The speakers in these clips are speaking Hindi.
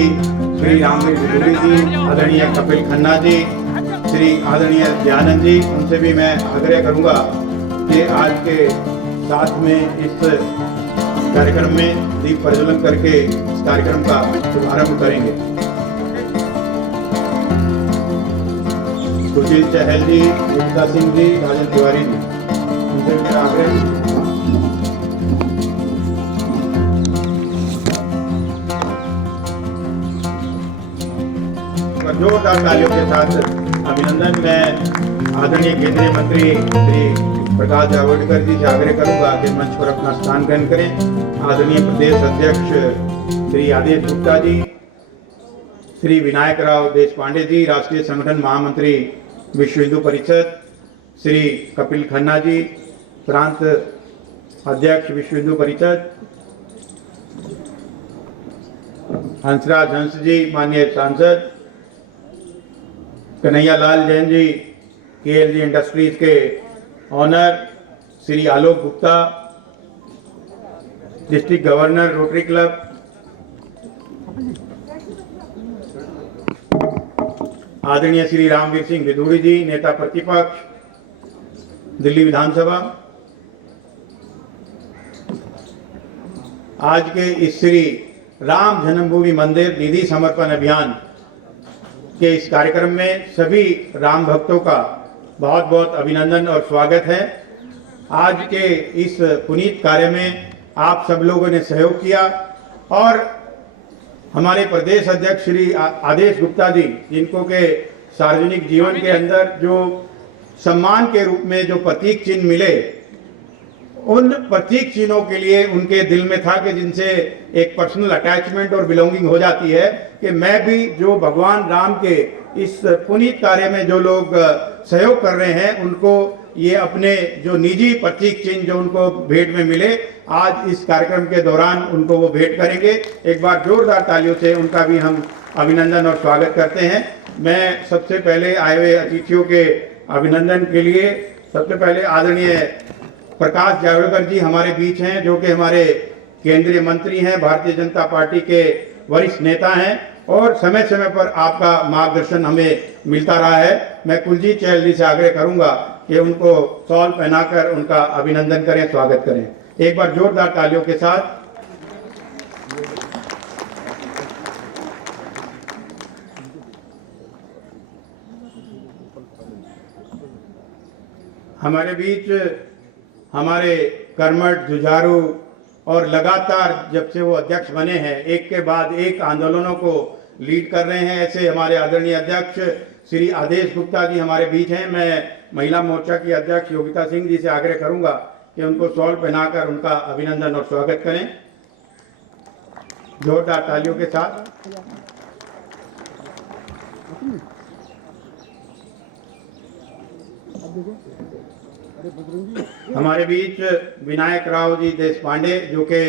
जी, श्री रामवीर विदुड़ी जी, आदरणीय कपिल खन्ना जी, श्री आदरणीय दयानंद जी, उनसे भी मैं आग्रह करूंगा कि आज के साथ में इस कार्यक्रम में दीप प्रज्वलन करके इस कार्यक्रम का शुभारंभ करेंगे। सुशील चहल जी, योगिता सिंह जी, राजन तिवारी जी, उनसे भी मेरा आग्रह। जोरदार तालियों के साथ अभिनंदन। मैं आदरणीय केंद्रीय मंत्री श्री प्रकाश जावड़ेकर जी से आग्रह करूंगा कि मंच पर अपना स्थान ग्रहण करें। आदरणीय प्रदेश अध्यक्ष श्री आदेश गुप्ता जी, श्री विनायक राव देशपांडे जी, राष्ट्रीय संगठन महामंत्री विश्व हिंदू परिषद, श्री कपिल खन्ना जी, प्रांत अध्यक्ष विश्व हिंदू परिषद, हंसराज हंस जी, माननीय सांसद, कन्हैया लाल जैन जी, केएलजी इंडस्ट्रीज के owner, Shri Alok Gupta, district governor Rotary Club, आदरणीय श्री रामवीर सिंह विदुड़ी जी, नेता प्रतिपक्ष दिल्ली विधानसभा, आज के इस श्री राम जन्मभूमि मंदिर निधि समर्पण अभियान के इस कार्यक्रम में सभी राम भक्तों का बहुत बहुत अभिनंदन और स्वागत है। आज के इस पुनीत कार्य में आप सब लोगों ने सहयोग किया और हमारे प्रदेश अध्यक्ष श्री आदेश गुप्ता जी, जिनको के सार्वजनिक जीवन के अंदर जो सम्मान के रूप में जो प्रतीक चिन्ह मिले, उन प्रतीक चिन्हों के लिए उनके दिल में था कि जिनसे एक पर्सनल अटैचमेंट और बिलोंगिंग हो जाती है कि मैं भी जो भगवान राम के इस पुनीत कार्य में जो लोग सहयोग कर रहे हैं, उनको ये अपने जो निजी प्रतीक चिन्ह जो उनको भेंट में मिले, आज इस कार्यक्रम के दौरान उनको वो भेंट करेंगे। एक बार जोरदार तालियों से उनका भी हम अभिनंदन और स्वागत करते हैं। मैं सबसे पहले आए हुए अतिथियों के अभिनंदन के लिए सबसे पहले आदरणीय प्रकाश जावड़ेकर जी हमारे बीच हैं, जो कि हमारे केंद्रीय मंत्री हैं, भारतीय जनता पार्टी के वरिष्ठ नेता हैं और समय समय पर आपका मार्गदर्शन हमें मिलता रहा है। मैं कुलजीत चहल जी से आग्रह करूंगा कि उनको शॉल पहनाकर उनका अभिनंदन करें, स्वागत करें। एक बार जोरदार तालियों के साथ। हमारे बीच हमारे कर्मठ, जुझारू और लगातार जब से वो अध्यक्ष बने हैं, एक के बाद एक आंदोलनों को लीड कर रहे हैं, ऐसे हमारे आदरणीय अध्यक्ष श्री आदेश गुप्ता जी हमारे बीच हैं। मैं महिला मोर्चा की अध्यक्ष योगिता सिंह जी से आग्रह करूंगा कि उनको शॉल पहनाकर उनका अभिनंदन और स्वागत करें, जोरदार तालियों के साथ। हमारे बीच विनायक राव जी देशपांडे, जो कि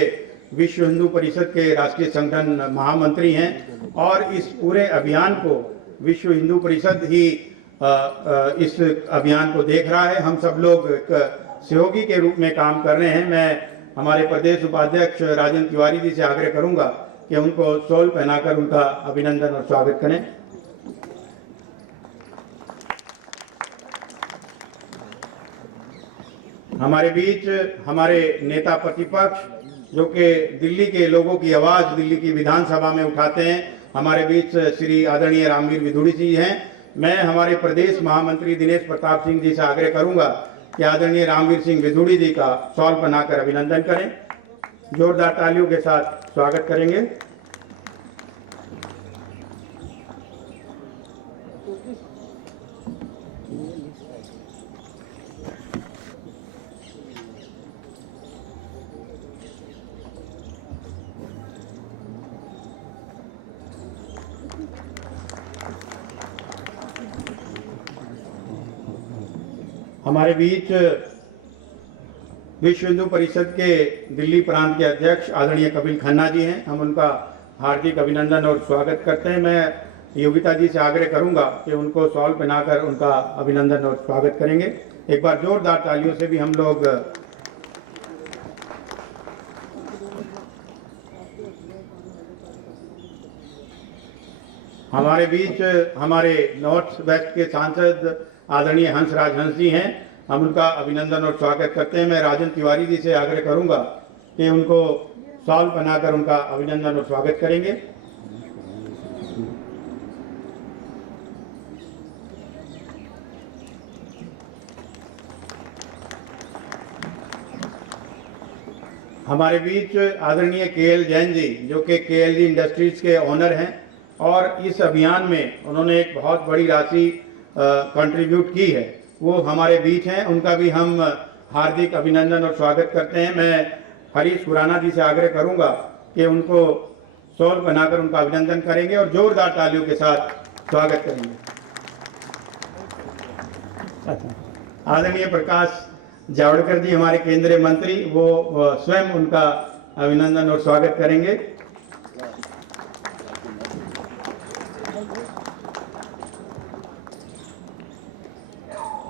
विश्व हिंदू परिषद के राष्ट्रीय संगठन महामंत्री हैं और इस पूरे अभियान को विश्व हिंदू परिषद ही इस अभियान को देख रहा है। हम सब लोग एक सहयोगी के रूप में काम कर रहे हैं। मैं हमारे प्रदेश उपाध्यक्ष राजन तिवारी जी से आग्रह करूंगा कि उनको शॉल पहनाकर उनका अभिनंदन और स्वागत करें। हमारे बीच हमारे नेता प्रतिपक्ष, जो कि दिल्ली के लोगों की आवाज़ दिल्ली की विधानसभा में उठाते हैं, हमारे बीच श्री आदरणीय रामवीर विदुड़ी जी हैं। मैं हमारे प्रदेश महामंत्री दिनेश प्रताप सिंह जी से आग्रह करूंगा कि आदरणीय रामवीर सिंह विदुड़ी जी का शॉल बनाकर अभिनंदन करें, जोरदार तालियों के साथ स्वागत करेंगे। हमारे बीच विश्व हिंदू परिषद के दिल्ली प्रांत के अध्यक्ष आदरणीय कपिल खन्ना जी हैं। हम उनका हार्दिक अभिनंदन और स्वागत करते हैं। मैं योगिता जी से आग्रह करूंगा कि उनको शॉल पहनाकर उनका अभिनंदन और स्वागत करेंगे। एक बार जोरदार तालियों से भी हम लोग हमारे बीच हमारे नॉर्थ वेस्ट के सांसद आदरणीय हंसराज हंस जी हैं, हम उनका अभिनंदन और स्वागत करते हैं। मैं राजन तिवारी जी से आग्रह करूंगा कि उनको शॉल पहनाकर उनका अभिनंदन और स्वागत करेंगे। हमारे बीच आदरणीय केएल जैन जी, जो कि केएलजी इंडस्ट्रीज के ओनर हैं और इस अभियान में उन्होंने एक बहुत बड़ी राशि कंट्रीब्यूट की है, वो हमारे बीच हैं। उनका भी हम हार्दिक अभिनंदन और स्वागत करते हैं। मैं हरीश खुराना जी से आग्रह करूंगा कि उनको शॉल बनाकर उनका अभिनंदन करेंगे और जोरदार तालियों के साथ स्वागत करेंगे। आदरणीय प्रकाश जावड़ेकर जी, हमारे केंद्रीय मंत्री, वो स्वयं उनका अभिनंदन और स्वागत करेंगे।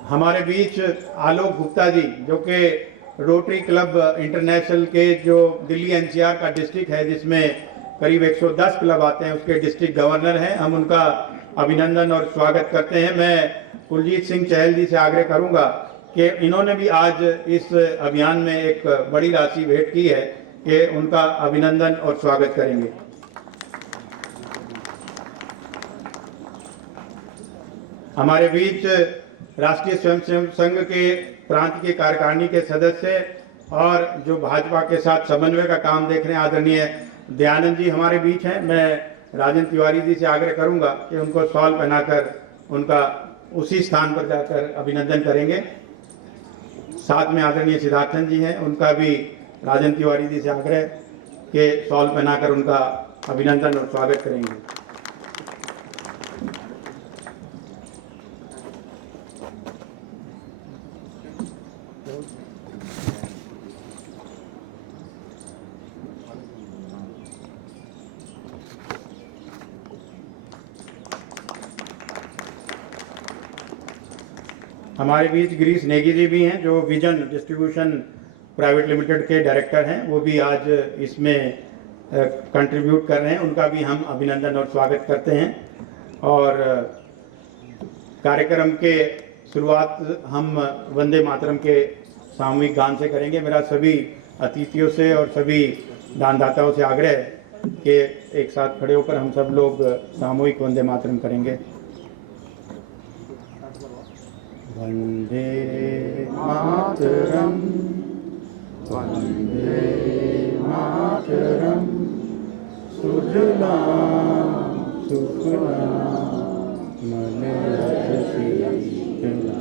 हमारे बीच आलोक गुप्ता जी, जो कि रोटरी क्लब इंटरनेशनल के जो दिल्ली एनसीआर का डिस्ट्रिक्ट है, जिसमें करीब 110 क्लब आते हैं, उसके डिस्ट्रिक्ट गवर्नर हैं। हम उनका अभिनंदन और स्वागत करते हैं। मैं कुलजीत सिंह चहल जी से आग्रह करूंगा कि इन्होंने भी आज इस अभियान में एक बड़ी राशि भेंट की है, कि उनका अभिनंदन और स्वागत करेंगे। हमारे बीच राष्ट्रीय स्वयंसेवक संघ के प्रांत के कार्यकारिणी के सदस्य और जो भाजपा के साथ समन्वय का काम देख रहे हैं, आदरणीय दयानंद जी हमारे बीच हैं। मैं राजन तिवारी जी से आग्रह करूंगा कि उनको शॉल पहनाकर उनका उसी स्थान पर जाकर अभिनंदन करेंगे। साथ में आदरणीय सिद्धार्थन जी हैं, उनका भी राजन तिवारी जी से आग्रह के शॉल पहनाकर उनका अभिनंदन और स्वागत करेंगे। हमारे बीच गिरीश नेगी जी भी हैं, जो विजन डिस्ट्रीब्यूशन प्राइवेट लिमिटेड के डायरेक्टर हैं, वो भी आज इसमें कंट्रीब्यूट कर रहे हैं। उनका भी हम अभिनंदन और स्वागत करते हैं। और कार्यक्रम के शुरुआत हम वंदे मातरम के सामूहिक गान से करेंगे। मेरा सभी अतिथियों से और सभी दानदाताओं से आग्रह है कि एक साथ खड़े होकर हम सब लोग सामूहिक वंदे मातरम करेंगे। वंदे मातरम, वंदे मातरम, सुजलाम सुफलाम मलयज शीतलाम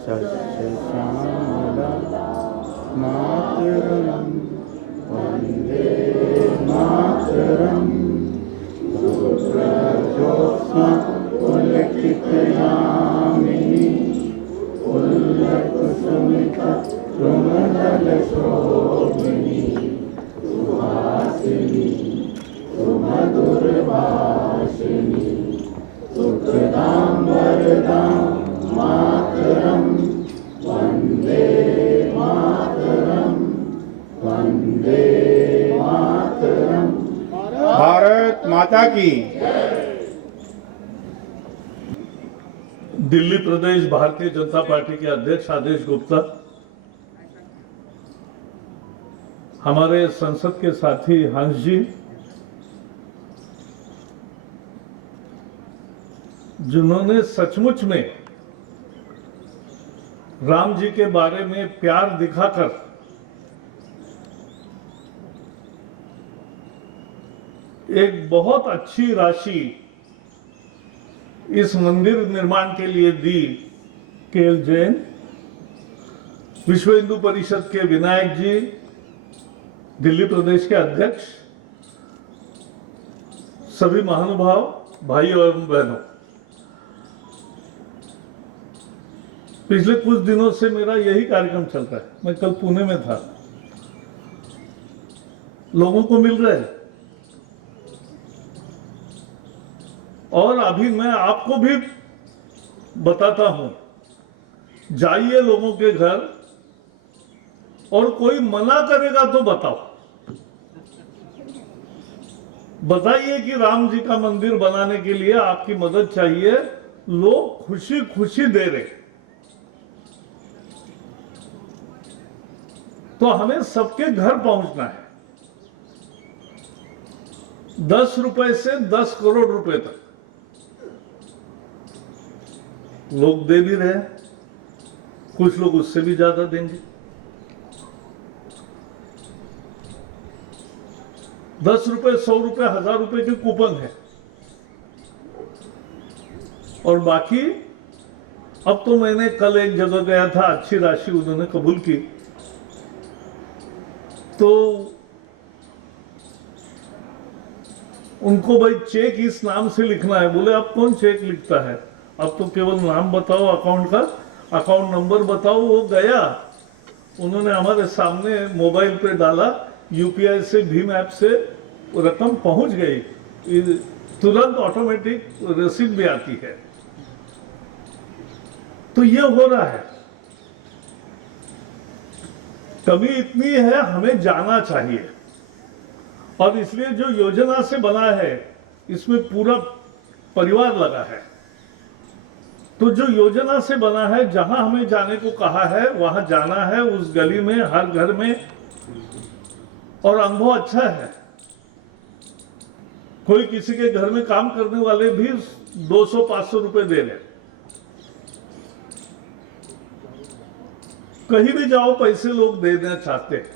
शस्य श्यामलाम मातरम, वंदे मातरम, ज्योत्स्ना पुलकितयामिनी उल्लकुसुमिता सुमदलशोभिनी सुहासिनी सुमधुरभाषिणी सुखदां वरदां मातरं, वन्दे मातरं, वन्दे मातरं। भारत माता की। दिल्ली प्रदेश भारतीय जनता पार्टी के अध्यक्ष आदेश गुप्ता, हमारे संसद के साथी हंस जी, जिन्होंने सचमुच में राम जी के बारे में प्यार दिखाकर एक बहुत अच्छी राशि इस मंदिर निर्माण के लिए दी। केएल जैन, विश्व हिंदू परिषद के विनायक जी, दिल्ली प्रदेश के अध्यक्ष, सभी महानुभाव भाई और बहनों, पिछले कुछ दिनों से मेरा यही कार्यक्रम चल रहा है। मैं कल पुणे में था, लोगों को मिल रहे हैं और अभी मैं आपको भी बताता हूं, जाइए लोगों के घर और कोई मना करेगा तो बताओ। बताइए कि राम जी का मंदिर बनाने के लिए आपकी मदद चाहिए, लोग खुशी खुशी दे रहे। तो हमें सबके घर पहुंचना है। 10 रुपए से 10 करोड़ रुपए तक लोग दे भी रहे हैं, कुछ लोग उससे भी ज्यादा देंगे। 10 रुपए, 100 रुपए, 1000 रुपए के कूपन है। और बाकी अब तो मैंने कल एक जगह गया था, अच्छी राशि उन्होंने कबूल की, तो उनको भाई चेक इस नाम से लिखना है। बोले अब कौन चेक लिखता है, अब तो केवल नाम बताओ अकाउंट का, अकाउंट नंबर बताओ। वो गया, उन्होंने हमारे सामने मोबाइल पे डाला, यूपीआई से, भीम ऐप से रकम पहुंच गई, तुरंत ऑटोमेटिक रसीद भी आती है। तो ये हो रहा है। कमी इतनी है, हमें जाना चाहिए। और इसलिए जो योजना से बना है, इसमें पूरा परिवार लगा है। तो जो योजना से बना है, जहां हमें जाने को कहा है वहां जाना है, उस गली में, हर घर में। और अनुभव अच्छा है। कोई किसी के घर में काम करने वाले भी 200-500 रुपए दे रहे। कहीं भी जाओ पैसे लोग देना चाहते हैं।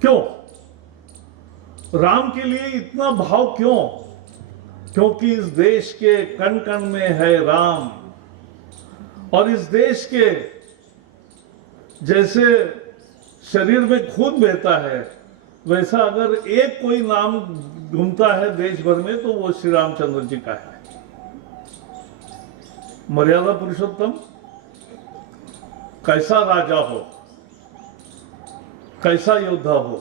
क्यों? राम के लिए इतना भाव क्यों? क्योंकि इस देश के कण कण में है राम। और इस देश के जैसे शरीर में खून बहता है, वैसा अगर एक कोई नाम घूमता है देश भर में तो वो श्री रामचंद्र जी का है। मर्यादा पुरुषोत्तम कैसा राजा हो, कैसा योद्धा हो,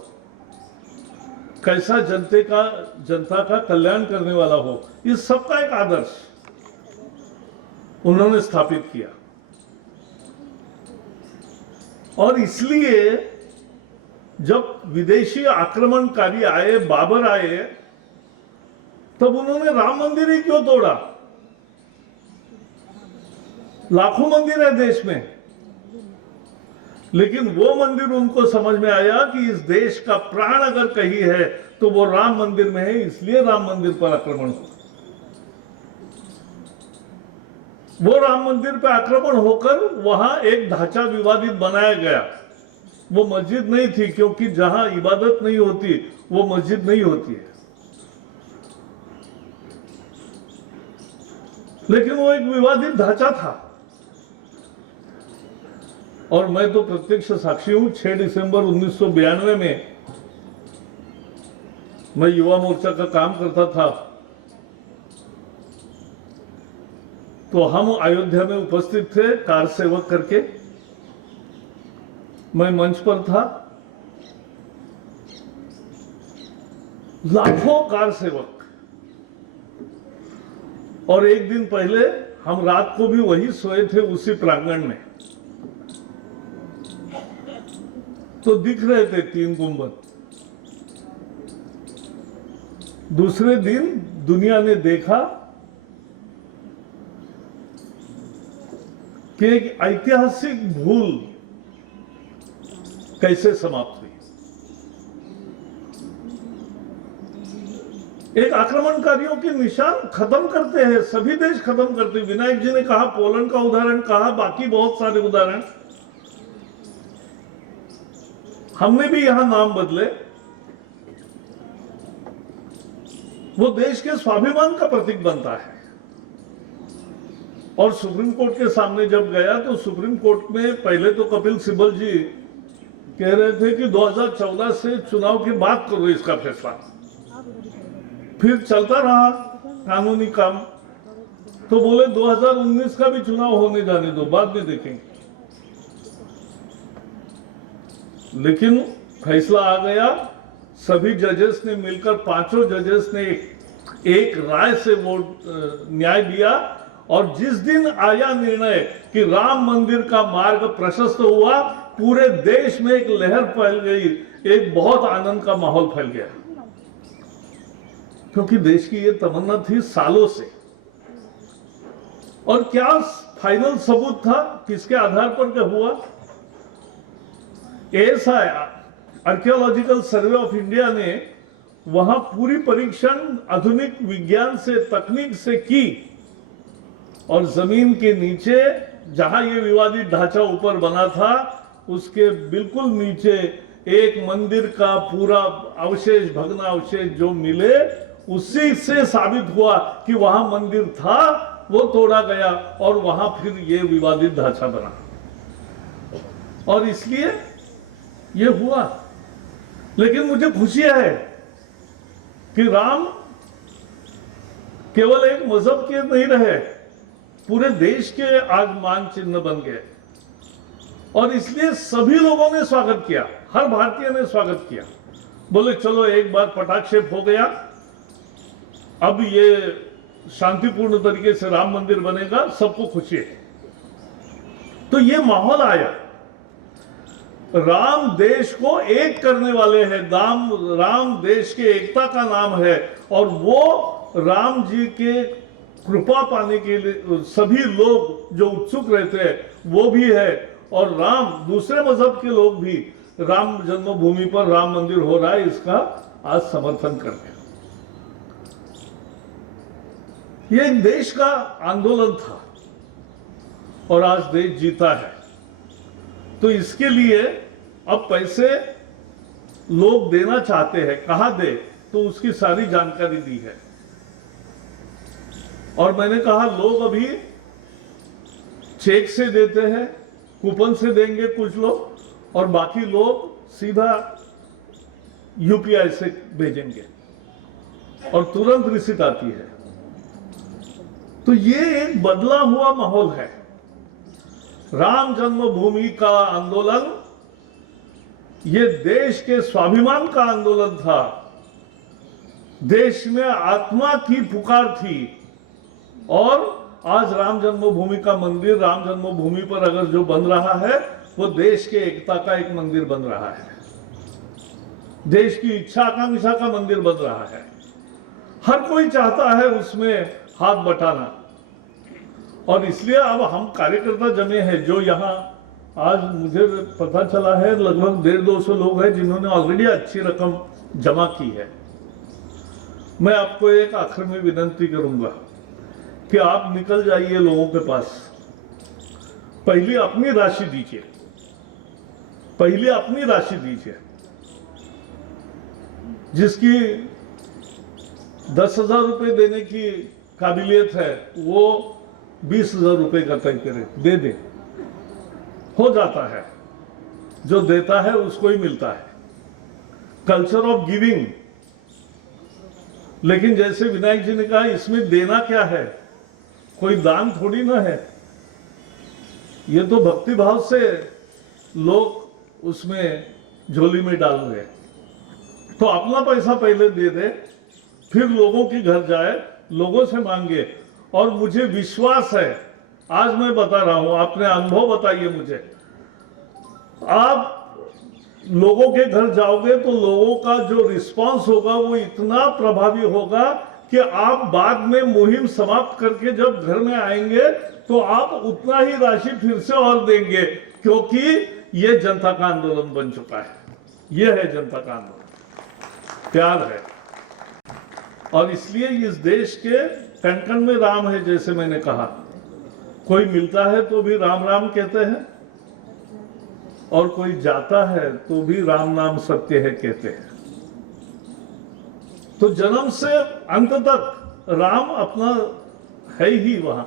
कैसा जनता का कल्याण करने वाला हो, इस सब का एक आदर्श उन्होंने स्थापित किया। और इसलिए जब विदेशी आक्रमणकारी आए, बाबर आए, तब उन्होंने राम मंदिर ही क्यों तोड़ा? लाखों मंदिर है देश में, लेकिन वो मंदिर उनको समझ में आया कि इस देश का प्राण अगर कहीं है तो वो राम मंदिर में है, इसलिए राम मंदिर पर आक्रमण हुआ। वो राम मंदिर पर आक्रमण होकर वहां एक ढांचा विवादित बनाया गया। वो मस्जिद नहीं थी, क्योंकि जहां इबादत नहीं होती वो मस्जिद नहीं होती है, लेकिन वो एक विवादित ढांचा था। और मैं तो प्रत्यक्ष साक्षी हूं। 6 दिसंबर 1992 में मैं युवा मोर्चा का काम करता था, तो हम अयोध्या में उपस्थित थे कार सेवक करके। मैं मंच पर था, लाखों कार सेवक। और एक दिन पहले हम रात को भी वही सोए थे उसी प्रांगण में, तो दिख रहे थे 3 गुंबद। दूसरे दिन दुनिया ने देखा कि एक ऐतिहासिक भूल कैसे समाप्त हुई। एक आक्रमणकारियों के निशान खत्म करते हैं, सभी देश खत्म करते हैं। विनायक जी ने कहा, पोलैंड का उदाहरण कहा, बाकी बहुत सारे उदाहरण। हमने भी यहां नाम बदले। वो देश के स्वाभिमान का प्रतीक बनता है। और सुप्रीम कोर्ट के सामने जब गया तो सुप्रीम कोर्ट में पहले तो कपिल सिब्बल जी कह रहे थे कि 2014 से चुनाव के बाद करो इसका फैसला। फिर चलता रहा कानूनी काम, तो बोले 2019 का भी चुनाव होने जाने दो, बाद में देखेंगे। लेकिन फैसला आ गया। सभी जजेस ने मिलकर, 5 जजेस ने एक राय से वोट न्याय दिया। और जिस दिन आया निर्णय कि राम मंदिर का मार्ग प्रशस्त हुआ, पूरे देश में एक लहर फैल गई, एक बहुत आनंद का माहौल फैल गया। क्योंकि देश की ये तमन्ना थी सालों से। और क्या फाइनल सबूत था, किसके आधार पर क्या हुआ? ASI archaeological survey of India ने वहां पूरी परीक्षण आधुनिक विज्ञान से, तकनीक से की, और जमीन के नीचे जहां ये विवादित ढांचा ऊपर बना था उसके बिल्कुल नीचे एक मंदिर का पूरा अवशेष, भग्नावशेष जो मिले, उसी से साबित हुआ कि वहां मंदिर था, वो तोड़ा गया और वहां फिर ये विवादित ढांचा बना। और इसलिए ये हुआ। लेकिन मुझे खुशी है कि राम केवल एक मजहब के नहीं रहे, पूरे देश के आज मान चिन्ह बन गए। और इसलिए सभी लोगों ने स्वागत किया, हर भारतीय ने स्वागत किया। बोले चलो एक बार पटाक्षेप हो गया, अब ये शांतिपूर्ण तरीके से राम मंदिर बनेगा, सबको खुशी है। तो ये माहौल आया। राम देश को एक करने वाले हैं, राम देश के एकता का नाम है। और वो राम जी के कृपा पाने के लिए सभी लोग जो उत्सुक रहते हैं वो भी है, और राम दूसरे मजहब के लोग भी राम जन्मभूमि पर राम मंदिर हो रहा है, इसका आज समर्थन करते हैं। ये एक देश का आंदोलन था और आज देश जीता है। तो इसके लिए अब पैसे लोग देना चाहते हैं, कहां दे, तो उसकी सारी जानकारी दी है। और मैंने कहा लोग अभी चेक से देते हैं, कूपन से देंगे कुछ लोग, और बाकी लोग सीधा यूपीआई से भेजेंगे और तुरंत रिसीट आती है। तो ये एक बदला हुआ माहौल है। राम जन्मभूमि का आंदोलन ये देश के स्वाभिमान का आंदोलन था, देश में आत्मा की पुकार थी। और आज राम जन्मभूमि का मंदिर, राम जन्मभूमि पर अगर जो बन रहा है वो देश के एकता का एक मंदिर बन रहा है, देश की इच्छा आकांक्षा का मंदिर बन रहा है। हर कोई चाहता है उसमें हाथ बटाना। और इसलिए अब हम कार्यकर्ता जमे हैं जो यहाँ, आज मुझे पता चला है लगभग 150-200 लोग हैं जिन्होंने ऑलरेडी अच्छी रकम जमा की है। मैं आपको एक आखिर में विनंती करूंगा कि आप निकल जाइए लोगों के पास, पहले अपनी राशि दीजिए, पहले अपनी राशि दीजिए। जिसकी 10,000 रुपए देने की काबिलियत है वो 20,000 रुपए का तय करे, दे दे, हो जाता है। जो देता है उसको ही मिलता है, कल्चर ऑफ गिविंग। लेकिन जैसे विनायक जी ने कहा, इसमें देना क्या है, कोई दान थोड़ी ना है, ये तो भक्ति भाव से लोग उसमें झोली में डाल रहे। तो अपना पैसा पहले दे दे, फिर लोगों के घर जाए, लोगों से मांगे। और मुझे विश्वास है, आज मैं बता रहा हूं, आपने अनुभव बताइए मुझे, आप लोगों के घर जाओगे तो लोगों का जो रिस्पांस होगा वो इतना प्रभावी होगा कि आप बाद में मुहिम समाप्त करके जब घर में आएंगे तो आप उतना ही राशि फिर से और देंगे, क्योंकि ये जनता का आंदोलन बन चुका है। ये है जनता का आंदोलन, प्यार है। और इसलिए इस देश के कण कण में राम है। जैसे मैंने कहा, कोई मिलता है तो भी राम राम कहते हैं, और कोई जाता है तो भी राम नाम सत्य है कहते हैं। तो जन्म से अंत तक राम अपना है ही वहां।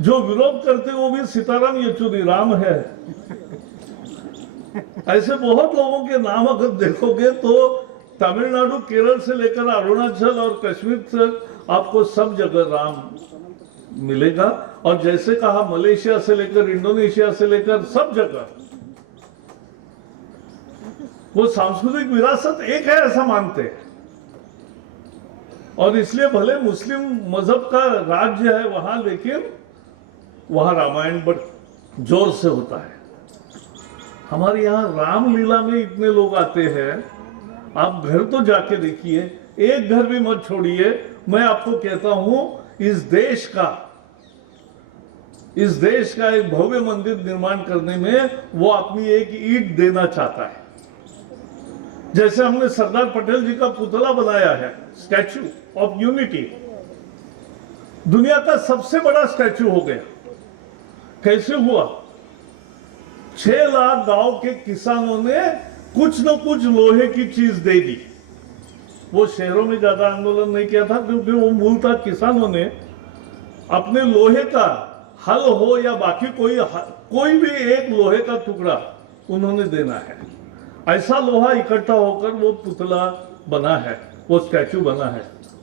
जो विरोध करते वो भी सीताराम येचुरी राम है। ऐसे बहुत लोगों के नाम अगर देखोगे तो तमिलनाडु, केरल से लेकर अरुणाचल और कश्मीर तक आपको सब जगह राम मिलेगा। और जैसे कहा, मलेशिया से लेकर इंडोनेशिया से लेकर सब जगह वो सांस्कृतिक विरासत एक है ऐसा मानते हैं। और इसलिए भले मुस्लिम मजहब का राज्य है वहां, लेकिन वहां रामायण बड़े जोर से होता है। हमारे यहाँ रामलीला में इतने लोग आते हैं, आप घर तो जाके देखिए, एक घर भी मत छोड़िए। मैं आपको कहता हूं इस देश का एक भव्य मंदिर निर्माण करने में वो अपनी एक ईंट देना चाहता है। जैसे हमने सरदार पटेल जी का पुतला बनाया है, स्टैचू ऑफ यूनिटी, दुनिया का सबसे बड़ा स्टैचू हो गया। कैसे हुआ? 6 लाख गांव के किसानों ने कुछ न कुछ लोहे की चीज दे दी। वो शहरों में ज्यादा आंदोलन नहीं किया था, क्योंकि वो मूलतः किसानों ने अपने लोहे का हल हो या बाकी कोई भी एक लोहे का टुकड़ा उन्होंने देना है। ऐसा लोहा इकट्ठा होकर वो पुतला बना है, वो स्टैचू बना है।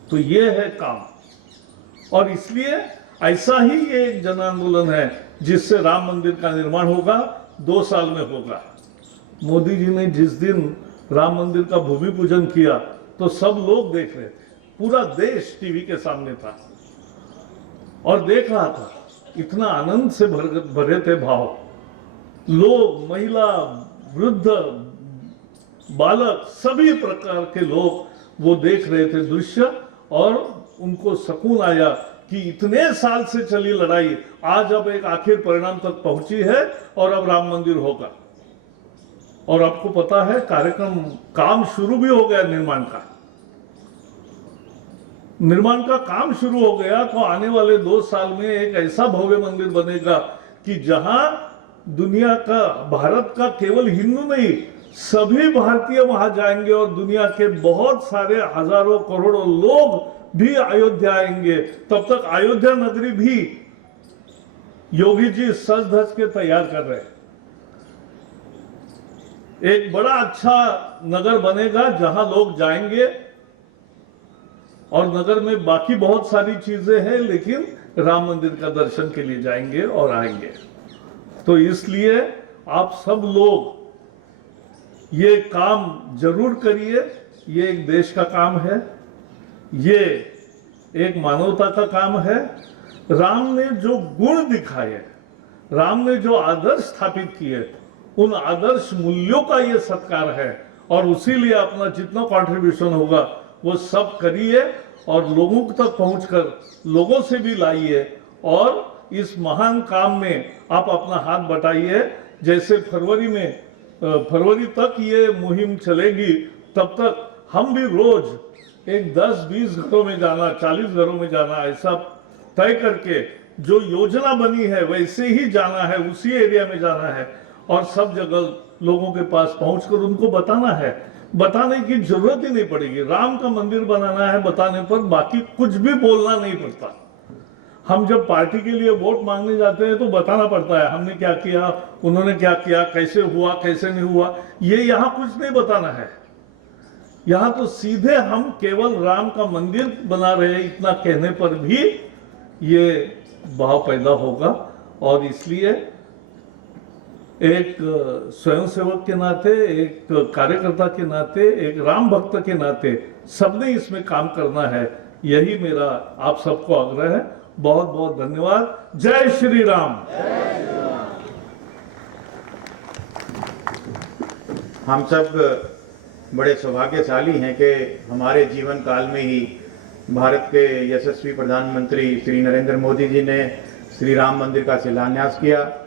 तो ये है काम, और इसलिए ऐसा ही ये एक जन आंदोलन है जिससे राम मंदिर का निर्माण होगा, 2 साल में होगा। मोदी जी ने जिस दिन राम मंदिर का भूमि पूजन किया तो सब लोग देख रहे थे, पूरा देश टीवी के सामने था और देख रहा था। इतना आनंद से भरे थे भाव, लोग, महिला, वृद्ध, बालक, सभी प्रकार के लोग वो देख रहे थे दृश्य, और उनको सुकून आया कि इतने साल से चली लड़ाई आज अब एक आखिर परिणाम तक पहुंची है और अब राम मंदिर होगा। और आपको पता है काम शुरू भी हो गया। निर्माण का काम शुरू हो गया, तो आने वाले 2 साल में एक ऐसा भव्य मंदिर बनेगा कि जहां दुनिया का, भारत का केवल हिंदू नहीं, सभी भारतीय वहां जाएंगे और दुनिया के बहुत सारे हजारों करोड़ों लोग भी अयोध्या आएंगे। तब तक अयोध्या नगरी भी योगी जी सज धज के तैयार कर रहे हैं। एक बड़ा अच्छा नगर बनेगा जहां लोग जाएंगे, और नगर में बाकी बहुत सारी चीजें हैं, लेकिन राम मंदिर का दर्शन के लिए जाएंगे और आएंगे। तो इसलिए आप सब लोग ये काम जरूर करिए। ये एक देश का काम है, ये एक मानवता का काम है। राम ने जो गुण दिखाए, राम ने जो आदर्श स्थापित किए, उन आदर्श मूल्यों का ये सत्कार है, और उसी लिए अपना जितना कंट्रीब्यूशन होगा वो सब करिए और लोगों तक पहुंचकर लोगों से भी लाइए, और इस महान काम में आप अपना हाथ बटाइए। जैसे फरवरी तक ये मुहिम चलेगी, तब तक हम भी रोज एक 10-20 घरों में जाना, 40 घरों में जाना, ऐसा तय करके जो योजना बनी है वैसे ही जाना है, उसी एरिया में जाना है, और सब जगह लोगों के पास पहुंचकर उनको बताना है। बताने की जरूरत ही नहीं पड़ेगी। राम का मंदिर बनाना है बताने पर, बाकी कुछ भी बोलना नहीं पड़ता। हम जब पार्टी के लिए वोट मांगने जाते हैं तो बताना पड़ता है हमने क्या किया, उन्होंने क्या किया, कैसे हुआ, कैसे नहीं हुआ। ये यहाँ कुछ नहीं बताना है। यहाँ तो सीधे हम केवल राम का मंदिर बना रहे हैं, इतना कहने पर भी ये भाव पैदा होगा। और इसलिए एक स्वयंसेवक के नाते, एक कार्यकर्ता के नाते, एक राम भक्त के नाते सबने इसमें काम करना है। यही मेरा आप सबको आग्रह है। बहुत बहुत धन्यवाद। जय श्री राम। हम सब बड़े सौभाग्यशाली हैं कि हमारे जीवन काल में ही भारत के यशस्वी प्रधानमंत्री श्री नरेंद्र मोदी जी ने श्री राम मंदिर का शिलान्यास किया।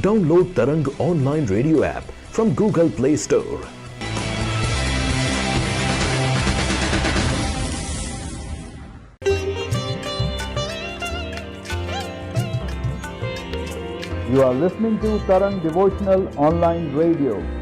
Download Tarang online radio app from Google Play Store. You are listening to Tarang Devotional Online Radio.